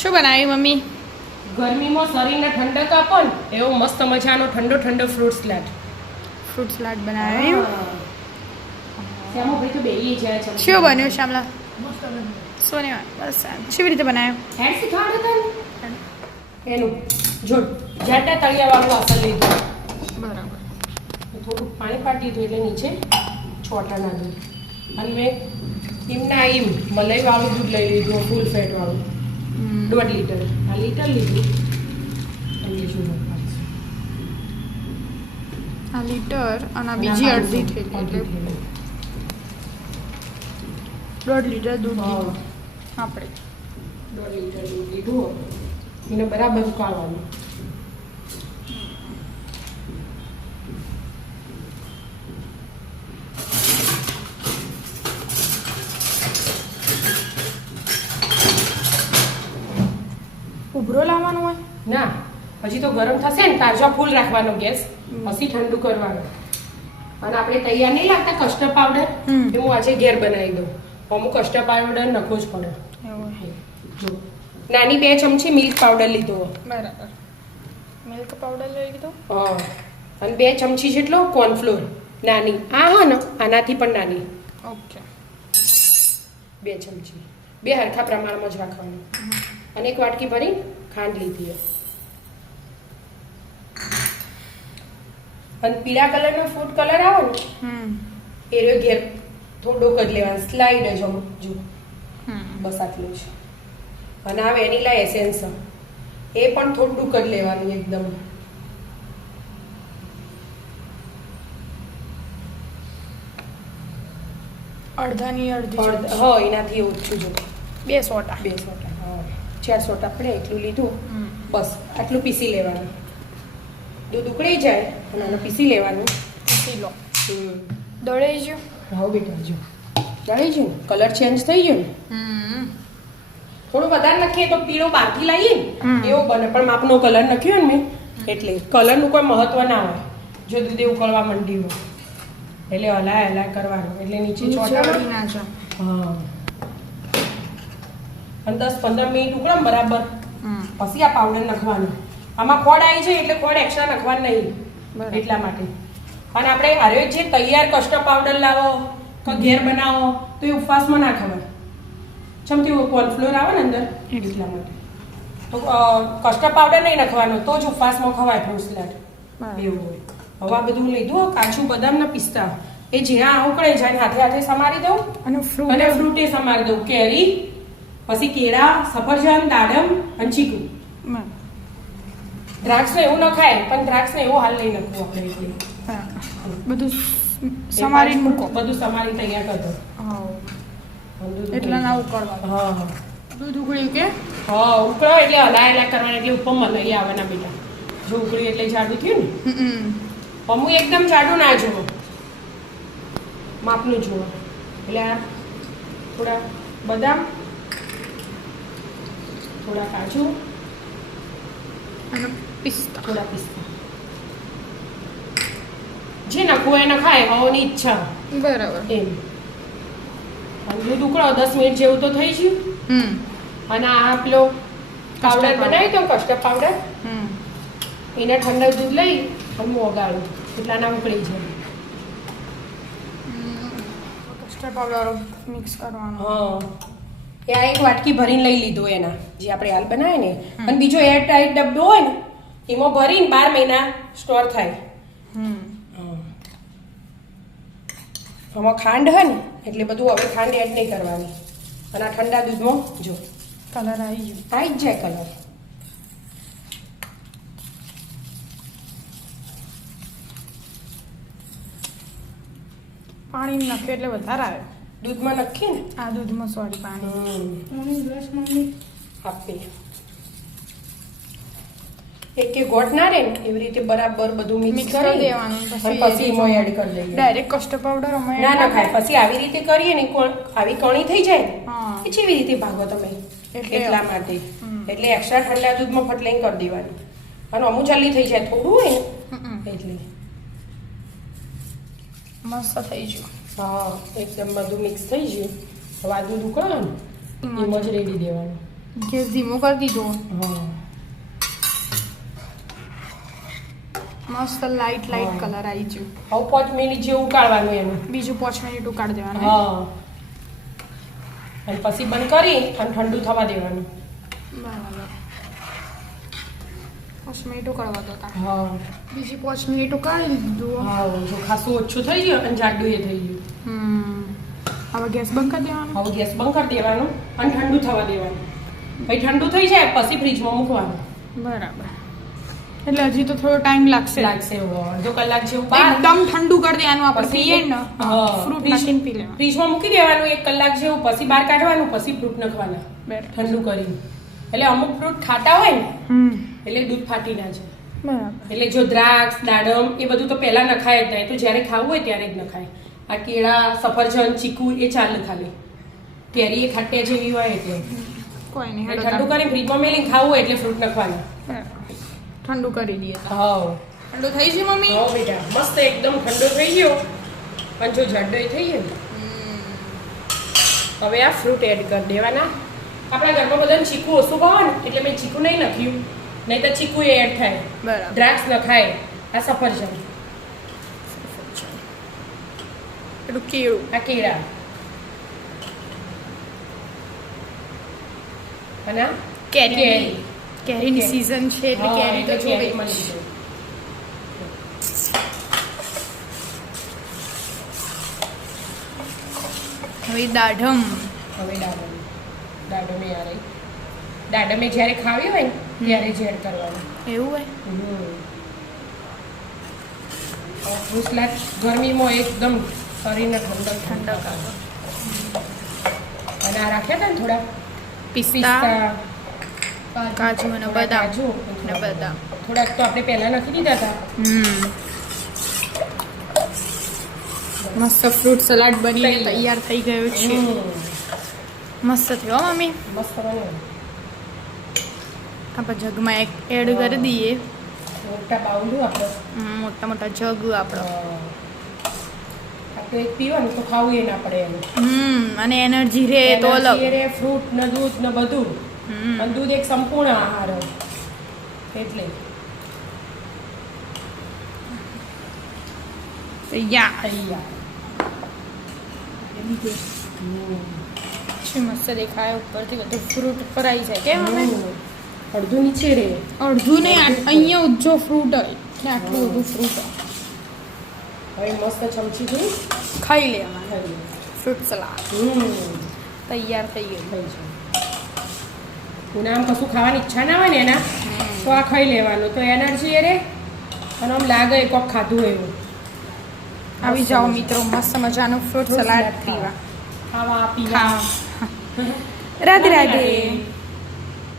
શું બનાવ્યું મમ્મી? ગરમીમાં શરીરને ઠંડક આપો ને એવો મસ્ત મજાનો ઠંડો ઠંડો ફ્રૂટ સલાડ. ફ્રૂટ સલાડ બનાવ્યું. શ્યામુભાઈ તો બેસી જાય છે. શું બન્યું શ્યામલા? સોની બસ કેવી રીતે બનાવ્યું? હેડ શીખવાડો તને એનું જો જાડા તળિયાવાળું વાસણ લીધું. બરાબર. થોડું પાણી પાડી દીધું એટલે નીચે છોટા ના દૂધ અને મેં એમના એમ મલાઈવાળું દૂધ લઈ લીધું ફૂલ ફેટવાળું 1.5 લીટર. આ લીટર લીધું અને બીજું આ લીટર અને બીજી અડધી થેલી એટલે 1.5 લીટર દૂધ લીધું આપણે. 1.5 લીટર દૂધ લીધું એને બરાબર ઉકાળવાનું. ઉભરો લાવવાનો હોય? ના હજી તો ગરમ થશે ને તાજા ફૂલ રાખવાનો ગેસ પછી ઠંડુ કરવાનું. અને આપણે તૈયાર નહીં લાગતા કસ્ટર્ડ પાવડર એ હું આજે ઘેર બનાવી દઉં. અમુક કસ્ટર્ડ પાવડર નખવો જ પડે. જો નાની 2 ચમચી મિલ્ક પાવડર લીધો. બરાબર. મિલ્ક પાવડર લઈ લીધો. હા અને 2 ચમચી જેટલો કોર્નફ્લોર નાની. આ હા ને આનાથી પણ નાની. ઓકે. 2 ચમચી 2 હરખા પ્રમાણમાં જ રાખવાનું. અને 1 વાટકી ભરી ખાંડ લીધી. અને પીળા કલરનો ફૂડ કલર આવે ને એ રહ્યો ઘેર થોડોક જ લેવાનો સ્લાઈડ જ જો બસ આટલું જ. અને આ વેનીલા એસેન્સ એ પણ થોડુંક જ લેવાનું એકદમ. અડધાની અડધી. હા એનાથી ઓછું જો 2 સોટા. 2 સોટા. હા 4 સોટા આપણે એટલું લીધું. બસ આટલું પીસી લેવાનું. દૂધ ઉકળી જાય અને આને પીસી લેવાનું. પીસી લો. દળાઈ ગયું? હા બેટા જો દળાઈ ગયું. કલર ચેન્જ થઈ ગયો ને. થોડું વધારે નાખીએ તો પીળો બહારથી લાવીએ ને એવો બને. પણ માપનો કલર નાખ્યો ને મેં એટલે કલરનું કોઈ મહત્વ ના હોય. જો દૂધ ઉકળવા માંડ્યું હોય એટલે હલાય કરવાનું એટલે નીચે ચોંટાડી નાખો. હા અને 10-15 મિનિટ ઉકળે બરાબર પછી આ પાવડર નાખવાનું. આમાં ખોડ આવી જાય એટલે ખોડ એક્સ્ટ્રા નાખવાનું નહીં એટલા માટે. અને આપણે અરે જે તૈયાર કસ્ટર્ડ પાવડર લાવો કે ઘેર બનાવો તો એ ઉપવાસમાં ના ખવાય. ચમથી કોર્નફ્લોર આવે ને અંદર એટલા માટે. તો કસ્ટર્ડ પાવડર નહીં નાખવાનો તો જ ઉપવાસમાં ખવાય ફ્રૂટ સલાડ એવું હોય. હવે આ બધું લીધું કાજુ બદામના પિસ્તા એ જ્યાં ઉકળે જાય હાથે હાથે સમારી દઉં. અને ફ્રૂટ એ સમારી દઉં. કેરી પછી કેળા સફરજન દાડમ અને ચીકુ. દ્રાક્ષ એવું ન ખાય પણ દ્રાક્ષ ને એવું હાલ નહીં નાખવું આપણે એટલે બધું સમારી મૂકો. બધું સમારી તૈયાર કરી દો. એટલા ના ઉકળવા. હા દૂધ ઉકળ્યું કે? હા ઉકળો એટલે હલાય કરવાના એટલે ઉપર મલાઈ આવે ના બેટા. જો ઉકળ્યું એટલે જાડું થયું ને. અમુક એકદમ જાડું ના જુઓ માપનું જુઓ. એટલે આ થોડા બદામ થોડા કાજુ અને પિસ્તા. થોડા પિસ્તા જે નાખવું એ નખાય હવાની ઈચ્છા. બરાબર. એમ દૂધ ઉકળો 10 મિનિટ જેવું તો થઈ ગયું. અને આ પેલો પાવડર બનાવી તો કસ્ટર્ડ પાવડર એને ઠંડા દૂધ લઈ અને ઓગાળું એટલા ના ઉકળી જાય. કસ્ટર્ડ પાવડર મિક્સ કરવાનો. હા એ આ 1 વાટકી ભરીને લઈ લીધો એના જે આપણે હાલ બનાવે ને. અને બીજો એર ટાઈટ ડબ્બો હોય ને એમાં ભરીને 12 મહિના સ્ટોર થાય. આમાં ખાંડ હોય ને એટલે બધું હવે ખાંડ એડ નહીં કરવાની. અને આ ઠંડા દૂધમાં જો કલર આવી ગયો. આવી જ જાય કલર. પાણી નાખ્યું એટલે વધારે આવે. દૂધમાં નાખીએ ને આ દૂધમાં સોરી પાણી આપીએ એક ગોટ ના રહે ને એવી રીતે બરાબર બધું મિક્સ કરી દેવાનું. પછી એમાં એડ કરી દઈએ. ડાયરેક્ટ કસ્ટર્ડ પાવડર ના ખાય. પછી આવી રીતે કરીએ ને આવી કણી થઈ જાય એ કેવી રીતે ભાગો તમે એટલા માટે. એટલે એક્સ્ટ્રા ઠંડા દૂધમાં ફટલાઈને કરી દેવાની. અને અમુક જલ્દી થઈ જાય થોડું હોય ને એટલે મસ્ત થઈ ગયું. હા એકદમ બધું મિક્સ થઈ ગયું. હવે આ દૂધ ઉકળે ને એમ જ રેડી દેવાનું. ગેસ ધીમો કરી દીધો. હા મસ્ત લાઈટ કલર આવી ગયો. હવે 5 મિનિટ જેવું ઉકાળવાનું એનું. બીજું 5 મિનિટ ઉકાળી દેવાનું. હા અને પછી બંધ કરી અને ઠંડુ થવા દેવાનું. બરાબર. 5 મિનિટ ઉકાળવા દો. હા બીજી 5 મિનિટ ઉકાળી દીધું. હા જો ખાસું ઓછું થઈ ગયું અને જાડું એ થઈ ગયું. હવે ગેસ બંધ કરી દેવાનો. હવે ગેસ બંધ કરી દેવાનું અને ઠંડુ થવા દેવાનું. પછી ઠંડુ થઈ જાય પછી ફ્રીજમાં મૂકવાનું. બરાબર. એટલે હજી તો થોડો ટાઈમ લાગશે. અડધો કલાક જેવું એકદમ ઠંડુ કરી દેવાનું. આપણે પછી પીએ ને ફ્રૂટ નાખીને પી લેવાનું. ફ્રીજમાં મૂકી દેવાનું 1 કલાક જેવું. પછી બહાર કાઢવાનું. પછી ફ્રૂટ નાખવાના ઠંડુ કરીને. એટલે અમુક ફ્રૂટ ખાતા હોય ને એટલે દૂધ ફાટી ના જાય. બરાબર. એટલે જો દ્રાક્ષ દાડમ એ બધું તો પહેલા નખાય જ નહીં. તો જ્યારે ખાવું હોય ત્યારે જ નખાય. આ કેળા સફરજન ચીકુ એ ચાલે ખાલી. કેરી એ ખાટ્યા જેવી હોય એટલે કોઈ નહીં. ઠંડુ કરી ફ્રીજમાં મેલીને ખાવું હોય એટલે ફ્રૂટ નાખવાના. ઠંડુ કરી દઈએ. હા ઠંડુ થઈ ગયું મમ્મી? હા બેટા મસ્ત એકદમ ઠંડુ થઈ ગયો. પણ જો જાડો થઈ ગયો ને હવે આ ફ્રૂટ એડ કરી દેવાના. આપણા ઘરમાં બધાને ચીકુ ઓછું ભાવે ને એટલે મેં ચીકુ નહીં નાખ્યું. નહીં તો ચીકુ એડ થાય. બરાબર. દ્રાક્ષ નખાય. આ સફરજન પેલું કેળું. આ કેળા અને આ કેરી. કેરીની સીઝન છે એટલે હા, કેરી તો એટલે જોવે કેરી જ. મળી જાય. હવે દાઢમ. હવે દાડમે આ રહી. દાડમે જ્યારે ખાવી હોય ને ત્યારે જ એડ કરવાનું. એવું હોય? ઉસલા ગરમીમાં એકદમ શરીરને ઠંડક આવે. અને આ રાખ્યા હતા ને થોડા પિસ્તા, કાજુ અને બદામ. કાજુ અને બદામ. થોડાક તો આપણે પહેલા નાખી દીધા હતા. મસ્ત ફ્રૂટ સલાડ બનીને તૈયાર થઈ ગયો છે. મસ્ત થયો મમ્મી. મસ્ત બને. આપણે જગમાં એક એડ કરી દઈએ. મોટા બાઉલું આપણે મોટા મોટા જગ આપણો. આપણે એક પીવાનું તો ખાવું એ ના પડે એનું. અને એનર્જી રહે તો અલગ. ફ્રૂટ ને દૂધ ને બધું. અને દૂધ એક સંપૂર્ણ આહાર એટલે તૈયાર. મસ્ત દેખાય. ઉપરથી બધું ફ્રૂટ ઉપર આવી જાય. કેમ અમે અડધું નીચે રહે. અડધું નહીં અહીંયા ઉજ્જો ફ્રૂટ હોય એટલે આટલું બધું ફ્રૂટ હોય. હવે મસ્ત ચમચીથી ખાઈ લેવાનું. ફ્રૂટ સલાડ તૈયાર થઈ ગયું. થઈ જાય. ઉનાળામાં કશું ખાવાની ઈચ્છા ના હોય ને એના તો આ ખાઈ લેવાનું તો એનર્જી એ રહે અને આમ લાગે કોક ખાધું એવું. આવી જાઓ મિત્રો મસ્ત મજાનું ફ્રૂટ સલાડ પીવા. ખાવા પીવા. રાધે રાધે.